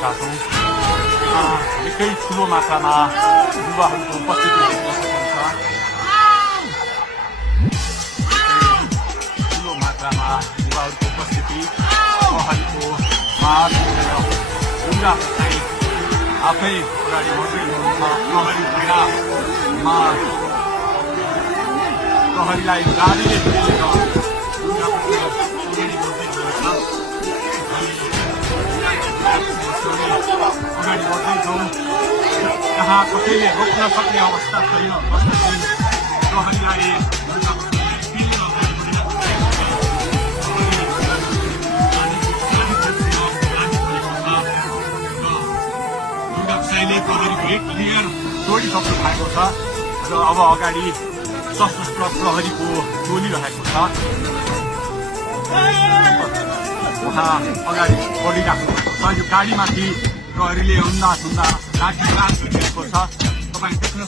गरिरहेका छौँ। निकै ठुलो मात्रामा युवाहरूको उपस्थिति देख्न सकिन्छ। ठुलो मात्रामा युवाहरूको उपस्थिति, प्रहरीको मार्च गुन्डा चाहिँ आफै अगाडि बढ्दै हुनुहुन्छ। प्रहरीलाई गाडीले घेरेर अगाडि बढ्दैछौँ। यहाँ कसैले रोक्न सक्ने अवस्था छैन। जसरी प्रहरीलाई प्रहरीको एक लेयर तोडिसक्नु भएको छ र अब अगाडि सशस्त्र प्रहरीको टोलिरहेको छ। उहाँ अगाडि बढिरहेको भएको छ। यो गाडीमाथि प्रहरीले हुँदा लाठी चार्ज गरिएको छ। तपाईँ देख्न